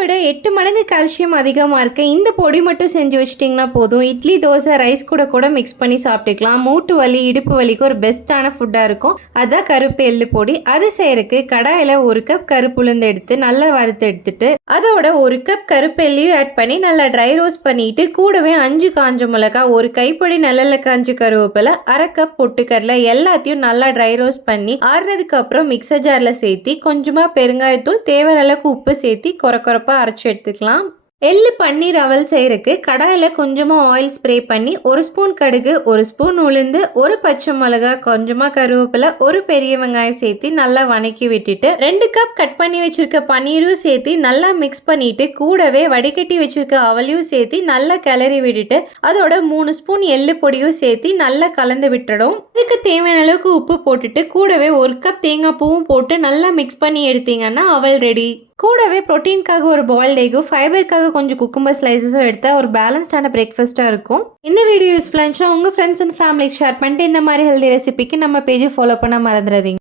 விட 8 மடங்கு கால்சியம் அதிகமாக இருக்க இந்த பொடி மட்டும் செஞ்சு வச்சிட்டிங்கன்னா போதும். இட்லி, தோசை, ரைஸ் கூட கூட மிக்ஸ் பண்ணி சாப்பிட்டுக்கலாம். மூட்டு வலி, இடுப்பு வலிக்கு ஒரு பெஸ்ட்டான ஃபுட்டாக இருக்கும். அதான் கருப்பு எள்ளு பொடி. அது செய்யறதுக்கு கடாயில் 1 கப் கருப்பு உளுந்து எடுத்து நல்லா வறுத்து எடுத்துட்டு அதோட 1 கப் கருப்பு எள்ளையும் ஆட் பண்ணி நல்லா ட்ரை ரோஸ்ட் பண்ணிட்டு கூடவே 5 காஞ்ச மிளகா, 1 கைப்பொடி நல்லெண்ணெய் காஞ்ச கருவேப்பிலை, 1/2 கப் பொட்டுக்கடலை எல்லாத்தையும் நல்லா ட்ரை ரோஸ்ட் பண்ணி ஆறுனதுக்கு அப்புறம் மிக்சர் ஜாரில் சேர்த்தி கொஞ்சமாக பெருங்காயத்தூள், தேவையான அளவுக்கு உப்பு சேர்த்தி கொரப்பா அரைச்சி எடுத்துக்கலாம். எள்ளு பன்னீர் அவல் செய்யறதுக்கு கடாயில் கொஞ்சமாக ஆயில் ஸ்ப்ரே பண்ணி 1 ஸ்பூன் கடுகு, 1 ஸ்பூன் உளுந்து, 1 பச்சை மிளகா, கொஞ்சமாக கருவேப்பிலை, 1 பெரிய வெங்காயம் சேர்த்து நல்லா வணக்கி விட்டுட்டு 2 கப் கட் பண்ணி வச்சிருக்க பன்னீரும் சேர்த்து நல்லா மிக்ஸ் பண்ணிட்டு கூடவே வடிகட்டி வச்சிருக்க அவலையும் சேர்த்து நல்லா கிளறி விட்டுட்டு அதோட 3 ஸ்பூன் எள்ளு பொடியும் சேர்த்து நல்லா கலந்து விட்டுடும். இதுக்கு தேவையான அளவுக்கு உப்பு போட்டுட்டு கூடவே 1 கப் தேங்காய் பூவும் போட்டு நல்லா மிக்ஸ் பண்ணி எடுத்தீங்கன்னா அவல் ரெடி. கூடவே ப்ரோட்டீனுக்காக ஒரு பாயில்ட் எக்கும், ஃபைபருக்காக கொஞ்சம் குக்கும்பர் ஸ்லைசஸும் எடுத்தால் ஒரு பேலன்ஸ்டான பிரேக்ஃபாஸ்ட்டாக இருக்கும். இந்த வீடியோ யூஸ்ஃபுல்லாக இருந்துச்சுன்னா உங்கள் ஃப்ரெண்ட்ஸ் அண்ட் ஃபேமிலிக்கு ஷேர் பண்ணிட்டு இந்த மாதிரி ஹெல்தி ரெசிபிக்கு நம்ம பேஜை ஃபாலோ பண்ண மறந்துடாதீங்க.